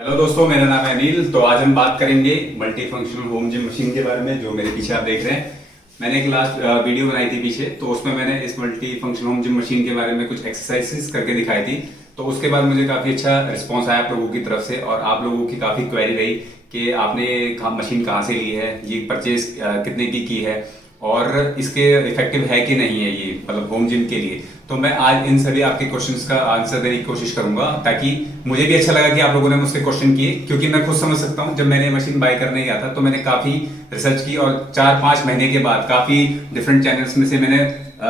Hello दोस्तों, मेरा नाम है अनिल। तो आज हम बात करेंगे multi functional home gym machine के बारे में, जो मेरे पीछे आप देख रहे हैं। मैंने एक लास्ट वीडियो बनाई थी पीछे, तो उसमें मैंने इस multi functional home gym machine के बारे में कुछ एक्सरसाइजेस करके दिखाई थी। तो उसके बाद मुझे काफी अच्छा रिस्पांस आया आप लोगों की तरफ से, और आप लोगों की काफी क्वेरी रही कि आपने मशीन कहाँ से ली है, ये परचेज कितने की है, और इसके इफेक्टिव है कि नहीं है ये, मतलब होम जिम के लिए। तो मैं आज इन सभी आपके क्वेश्चंस का आंसर देने की कोशिश करूंगा, ताकि मुझे भी अच्छा लगा कि आप लोगों ने मुझसे क्वेश्चन किए, क्योंकि मैं खुद समझ सकता हूं। जब मैंने मशीन बाय करने गया था तो मैंने काफी रिसर्च की, और 4-5 महीने के बाद काफी डिफरेंट चैनल्स में से मैंने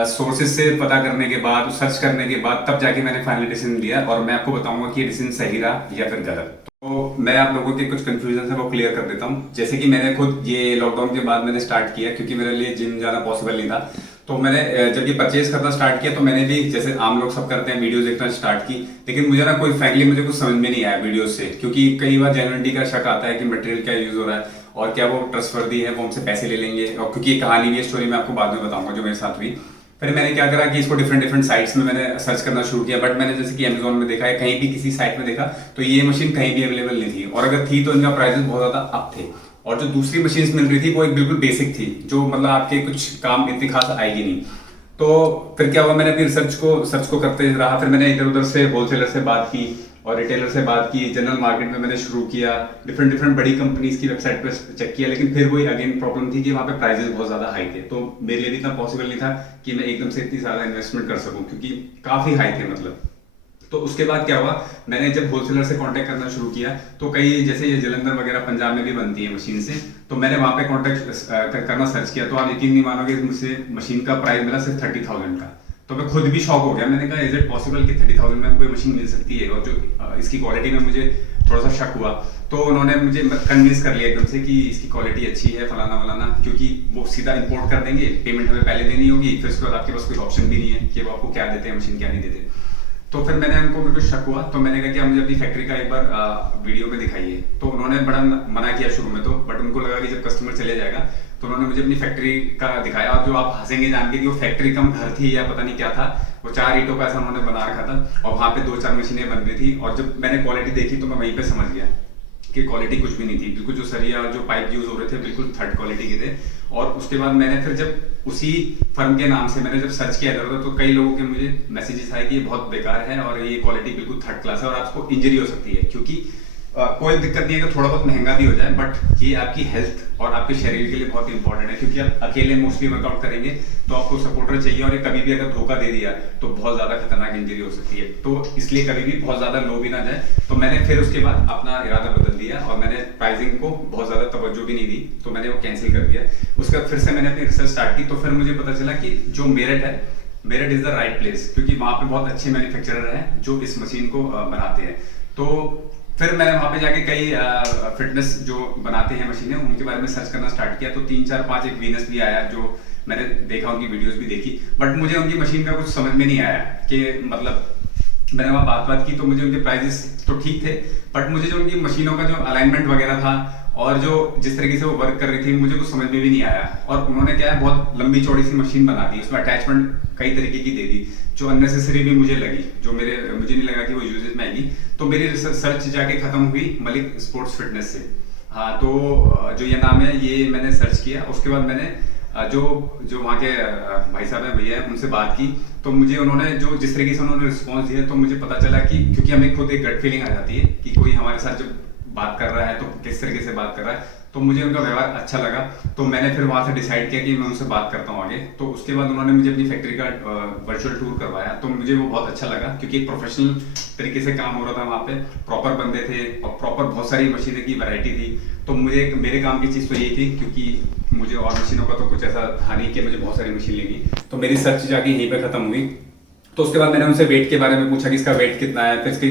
सोर्सेज से पता करने के बाद, सर्च करने के बाद, तब जाके मैंने फाइनल डिसीजन लिया। और मैं आपको बताऊंगा कि ये डिसीजन सही रहा या फिर गलत। तो मैं आप लोगों के कुछ कंफ्यूजन है वो क्लियर कर देता हूँ। जैसे कि मैंने खुद ये लॉकडाउन के बाद मैंने स्टार्ट किया, क्योंकि मेरे लिए जिम जाना पॉसिबल नहीं था। तो मैंने जब ये परचेज करना स्टार्ट किया, तो मैंने भी जैसे आम लोग सब करते हैं वीडियोस देखना स्टार्ट की। लेकिन मुझे ना कोई फ्रैंकली मुझे कुछ समझ में नहीं आया वीडियोस से, क्योंकि कई बार जेन्युइनिटी का शक आता है कि मटेरियल क्या यूज हो रहा है और क्या वो ट्रस्टवर्दी है, वो हमसे पैसे ले लेंगे। और क्योंकि ये कहानी भी, स्टोरी मैं आपको बाद में बताऊंगा जो मेरे साथ हुई। फिर मैंने क्या करा कि इसको डिफरेंट डिफरेंट साइट्स में मैंने सर्च करना शुरू किया। बट मैंने जैसे कि अमेजोन में देखा है, कहीं भी किसी साइट में देखा तो ये मशीन कहीं भी अवेलेबल नहीं थी, और अगर थी तो इनका प्राइसेस बहुत ज्यादा अप थे। और जो दूसरी मशीन मिल रही थी वो एक बिल्कुल बेसिक थी, जो मतलब आपके कुछ काम इतनी खास आएगी नहीं। तो फिर क्या हुआ, मैंने अपनी सर्च को करते रहा। फिर मैंने इधर उधर से होलसेलर से बात की और रिटेलर से बात की, जनरल मार्केट में मैंने शुरू किया, डिफरेंट डिफरेंट बड़ी कंपनीज की वेबसाइट पे चेक किया। लेकिन फिर वही अगेन प्रॉब्लम थी कि वहाँ पे प्राइसेस बहुत ज्यादा हाई थे। तो मेरे लिए भी इतना पॉसिबल नहीं था कि मैं एकदम से इतनी ज्यादा इन्वेस्टमेंट कर सकूं, क्योंकि काफी हाई थे मतलब। तो उसके बाद क्या हुआ, मैंने जब होलसेलर से कांटेक्ट करना शुरू किया, तो कई जैसे ये जलंधर वगैरह पंजाब में भी बनती है मशीन से, तो मैंने वहां पे कांटेक्ट करना सर्च किया। तो आप यकीन नहीं मानोगे, मुझे मशीन का प्राइस मिला सिर्फ 30,000 का। तो मैं खुद भी शॉक हो गया। मैंने कहा इज इट पॉसिबल कि 30,000 में कोई मशीन मिल सकती है? और जो इसकी क्वालिटी में मुझे थोड़ा सा शक हुआ। तो उन्होंने मुझे कन्विंस कर लिया एकदम से कि इसकी क्वालिटी अच्छी है, फलाना फलाना, क्योंकि वो सीधा इंपोर्ट कर देंगे, पेमेंट हमें पहले देनी होगी, फिर उसके बाद आपके पास कोई ऑप्शन भी नहीं है कि वो आपको क्या देते हैं मशीन, क्या नहीं देते। तो फिर मैंने उनको बिल्कुल शक हुआ, तो मैंने कहा कि आप मुझे अपनी फैक्ट्री का एक बार वीडियो में दिखाइए। तो उन्होंने बड़ा मना किया शुरू में, तो बट उनको लगा कि जब कस्टमर चले जाएगा, तो उन्होंने मुझे अपनी फैक्ट्री का दिखाया। और जो आप हंसेंगे जान के कि वो फैक्ट्री कम घर थी या पता नहीं क्या था, वो 4 ईंटों का ऐसा उन्होंने बना रखा था, और वहां पे 2-4 मशीनें बन रही थी। और जब मैंने क्वालिटी देखी तो मैं वहीं पे समझ गया कि क्वालिटी कुछ भी नहीं थी। बिल्कुल जो सरिया और जो पाइप यूज हो रहे थे बिल्कुल थर्ड क्वालिटी के थे। और उसके बाद मैंने फिर जब उसी फर्म के नाम से मैंने जब सर्च किया इधर, तो कई लोगों के मुझे मैसेजेस आए कि ये बहुत बेकार है और ये क्वालिटी बिल्कुल थर्ड क्लास है और आपको इंजरी हो सकती है। क्योंकि कोई दिक्कत नहीं है कि थोड़ा बहुत महंगा भी हो जाए, बट ये आपकी हेल्थ और आपके शरीर के लिए बहुत इंपॉर्टेंट है। क्योंकि आप अकेले मोस्टली वर्कआउट करेंगे तो आपको सपोर्टर चाहिए, और ये कभी भी अगर धोखा दे दिया तो बहुत ज्यादा खतरनाक इंजरी हो सकती है। तो इसलिए कभी भी बहुत ज्यादा लो भी ना जाए। तो मैंने फिर उसके बाद अपना इरादा बदल दिया, और मैंने प्राइसिंग को बहुत ज्यादा तवज्जो भी नहीं दी, तो मैंने वो कैंसिल कर दिया। उसके बाद फिर से मैंने अपनी रिसर्च स्टार्ट की। तो फिर मुझे पता चला कि जो मेरठ है, Meerut is the right place, क्योंकि वहां पे बहुत अच्छे मैन्युफैक्चरर हैं जो इस मशीन को बनाते हैं। तो फिर मैंने वहां पे जाके कई फिटनेस जो बनाते हैं मशीनें, उनके बारे में सर्च करना स्टार्ट किया। तो 3-4-5 एक वीनस भी आया, जो मैंने देखा, उनकी वीडियोस भी देखी। बट मुझे उनकी मशीन का कुछ समझ में नहीं आया कि मतलब, मैंने वहां बात की तो मुझे उनके प्राइजेस तो ठीक थे, बट मुझे जो उनकी मशीनों का जो अलाइनमेंट वगैरह था और जो जिस तरीके से वो वर्क कर रही थी, मुझे कुछ समझ में भी नहीं आया। और उन्होंने क्या है, बहुत लंबी चौड़ी सी मशीन बना दी, उसमें अटैचमेंट कई तरीके की दे दी, जो अननेसेसरी भी मुझे लगी, जो मुझे नहीं लगा कि वो यूजेज में आएगी। तो मेरी सर्च जाके खत्म हुई मलिक स्पोर्ट्स फिटनेस से। हाँ, तो जो ये नाम है, ये मैंने सर्च किया। उसके बाद मैंने जो जो वहाँ के भाई साहब हैं, भैया हैं, उनसे बात की। तो मुझे उन्होंने जो जिस तरीके से उन्होंने रिस्पॉन्स दिया, तो मुझे पता चला कि क्योंकि हमें खुद एक गट फीलिंग आ जाती है कि कोई हमारे साथ जब बात कर रहा है तो किस तरीके से बात कर रहा है, तो मुझे उनका व्यवहार अच्छा लगा। तो मैंने फिर वहां से डिसाइड किया कि मैं उनसे बात करता हूँ आगे। तो उसके बाद उन्होंने मुझे अपनी फैक्ट्री का वर्चुअल टूर करवाया, तो मुझे वो बहुत अच्छा लगा, क्योंकि एक प्रोफेशनल तरीके से काम हो रहा था वहाँ पे, प्रॉपर बंदे थे और प्रॉपर बहुत सारी मशीनें की वैरायटी थी। तो मुझे मेरे काम की चीज़ तो यही थी, क्योंकि मुझे और मशीनों का तो कुछ ऐसा था नहीं कि मुझे बहुत सारी मशीन लेनी। तो मेरी सर्च जाके यहीं पे खत्म हुई। तो उसके बाद मैंने उनसे वेट के बारे में पूछा कि इसका वेट कितना है, फिर इसके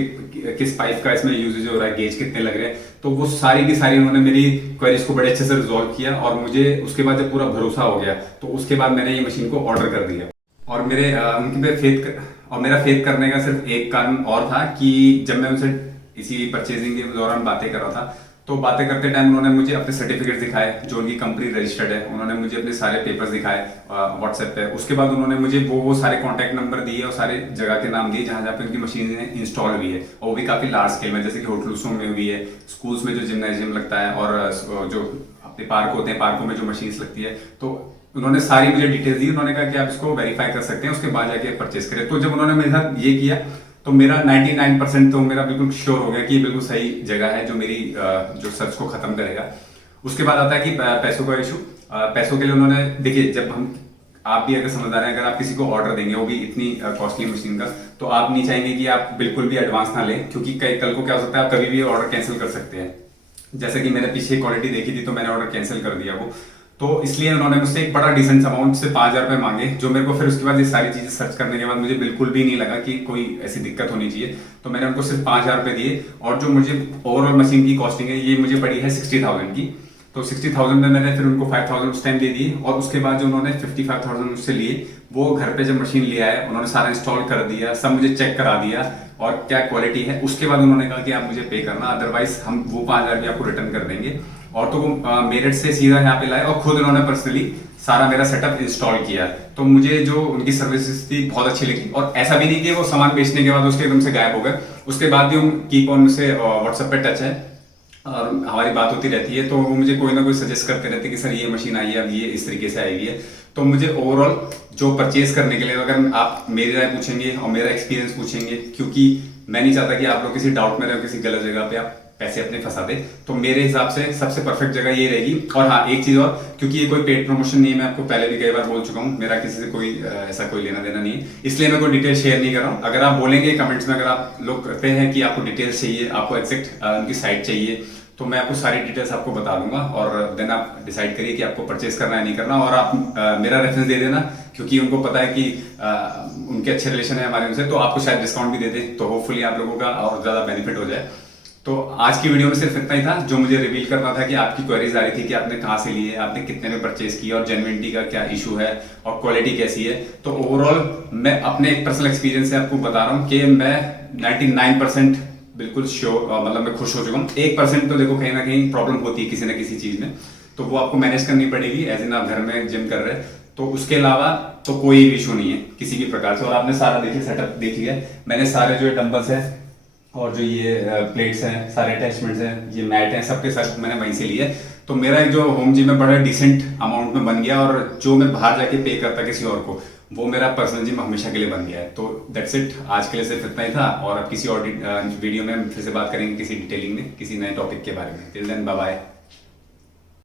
किस पाइप का इसमें यूजेज हो रहा है, गेज कितने लग रहे हैं। तो वो सारी की सारी उन्होंने मेरी क्वेरीज को बड़े अच्छे से रिजॉल्व किया, और मुझे उसके बाद जब पूरा भरोसा हो गया, तो उसके बाद मैंने ये मशीन को ऑर्डर कर दिया। और मेरे उनके पे मेरा फेथ करने का सिर्फ एक कारण और था कि जब मैं उनसे इसी परचेजिंग के दौरान बातें कर रहा था, तो बातें करते टाइम उन्होंने मुझे अपने सर्टिफिकेट दिखाए, जो उनकी कंपनी रजिस्टर्ड है, उन्होंने मुझे अपने सारे पेपर्स दिखाए व्हाट्सएप पे। उसके बाद उन्होंने मुझे वो सारे कॉन्टैक्ट नंबर दिए और सारे जगह के नाम दिए जहाँ जहाँ पे उनकी मशीन इंस्टॉल हुई है, और वो भी काफी लार्ज स्केल में, जैसे कि होटलों में हुई है, स्कूल्स में जो जिम्नाजियम लगता है, और जो अपने पार्क होते हैं, पार्कों में जो मशीन्स लगती है। तो उन्होंने सारी मुझे डिटेल्स दी। उन्होंने कहा कि आप इसको वेरीफाई कर सकते हैं, उसके बाद जाके परचेस करें। तो जब उन्होंने मेरे साथ ये किया तो मेरा 99% तो मेरा बिल्कुल श्योर हो गया कि ये बिल्कुल सही जगह है जो मेरी जो सर्च को खत्म करेगा। उसके बाद आता है कि पैसों का इशू। पैसों के लिए उन्होंने, देखिए, जब हम, आप भी अगर समझदार हैं, अगर आप किसी को ऑर्डर देंगे वो भी इतनी कॉस्टली मशीन का, तो आप नहीं चाहेंगे कि आप बिल्कुल भी एडवांस ना लें, क्योंकि कल को क्या हो सकता है, आप कभी भी ऑर्डर कैंसिल कर सकते हैं। जैसे कि मैंने पीछे क्वालिटी देखी थी तो मैंने ऑर्डर कैंसिल कर दिया वो। तो इसलिए उन्होंने मुझसे एक बड़ा डिसेंट अमाउंट से 5,000 रुपये मांगे, जो मेरे को फिर उसके बाद ये सारी चीजें सर्च करने के बाद मुझे बिल्कुल भी नहीं लगा कि कोई ऐसी दिक्कत होनी चाहिए। तो मैंने उनको सिर्फ 5,000 रुपये दिए, और जो मुझे ओवरऑल मशीन की कॉस्टिंग है ये मुझे पड़ी है 60,000 की। तो 60,000 में मैंने फिर उनको 5,000 उस टाइम दे दिए, और उसके बाद जो उन्होंने 55,000 मुझसे लिए, वो घर पे जब मशीन ले आए, उन्होंने सारा इंस्टॉल कर दिया, सब मुझे चेक करा दिया और क्या क्वालिटी है। उसके बाद उन्होंने कहा कि आप मुझे पे करना, अदरवाइज हम वो 5,000 भी आपको रिटर्न कर देंगे। और तो वो मेरठ से सीधा यहाँ पे लाए, और खुद उन्होंने पर्सनली सारा मेरा सेटअप इंस्टॉल किया। तो मुझे जो उनकी सर्विसेज थी बहुत अच्छी लगी, और ऐसा भी नहीं कि वो सामान बेचने के बाद उसके एकदम से गायब हो गए। उसके बाद भी हम कीप ऑन से व्हाट्सएप पे टच है और हमारी बात होती रहती है। तो वो मुझे कोई ना कोई सजेस्ट करते रहते कि सर ये मशीन आई है, अब ये इस तरीके से आएगी है। तो मुझे ओवरऑल जो परचेज करने के लिए, अगर आप मेरी राय पूछेंगे और मेरा एक्सपीरियंस पूछेंगे, क्योंकि मैं नहीं चाहता कि आप लोग किसी डाउट में रहे, किसी गलत जगह पे आप पैसे अपने फंसा दे, तो मेरे हिसाब से सबसे परफेक्ट जगह ये रहेगी। और हाँ, एक चीज और, क्योंकि ये कोई पेड प्रमोशन नहीं है, मैं आपको पहले भी कई बार बोल चुका हूँ, मेरा किसी से कोई ऐसा कोई लेना देना नहीं है, इसलिए मैं कोई डिटेल शेयर नहीं कर रहा हूँ। अगर आप बोलेंगे कमेंट्स में, अगर आप लोग कहते हैं कि आपको डिटेल्स चाहिए, आपको एग्जैक्ट उनकी साइट चाहिए, तो मैं आपको सारी डिटेल्स आपको बता दूंगा, और देन आप डिसाइड करिए कि आपको परचेस करना है नहीं करना। और आप मेरा रेफरेंस दे देना, क्योंकि उनको पता है कि उनके अच्छे रिलेशन है हमारे उनसे, तो आपको शायद डिस्काउंट भी दे दे, तो होपफुली आप लोगों का और ज्यादा बेनिफिट हो जाए। तो आज की वीडियो में सिर्फ इतना ही था, जो मुझे रिवील करना था कि आपकी क्वेरीज आ रही थी कि आपने कहाँ से लिए, आपने कितने में परचेज किया, और जेन्युइनिटी का क्या इशू है, और क्वालिटी कैसी है। तो ओवरऑल मैं अपने एक पर्सनल एक्सपीरियंस से आपको बता रहा हूँ कि मैं 99% बिल्कुल श्योर, मतलब मैं खुश हो चुका हूँ। 1% तो देखो कहीं ना कहीं प्रॉब्लम होती है किसी ना किसी चीज में, तो वो आपको मैनेज करनी पड़ेगी, एज इन आप घर में जिम कर रहे हैं। तो उसके अलावा तो कोई इशू नहीं है किसी भी प्रकार से। और आपने सारा देखिए सेटअप देख लिया, मैंने सारे जो डंबल्स है और जो ये प्लेट्स हैं, सारे अटैचमेंट्स हैं, ये मैट हैं, सबके साथ मैंने वहीं से लिए। तो मेरा एक जो होम जिम में बड़ा डिसेंट अमाउंट में बन गया, और जो मैं बाहर जाके पे करता किसी और को, वो मेरा पर्सनल जिम हमेशा के लिए बन गया है। तो दैट्स इट, आज के लिए सिर्फ इतना ही था, और अब किसी और वीडियो में फिर से बात करेंगे किसी डिटेलिंग में, किसी नए टॉपिक के बारे में। Till then bye bye.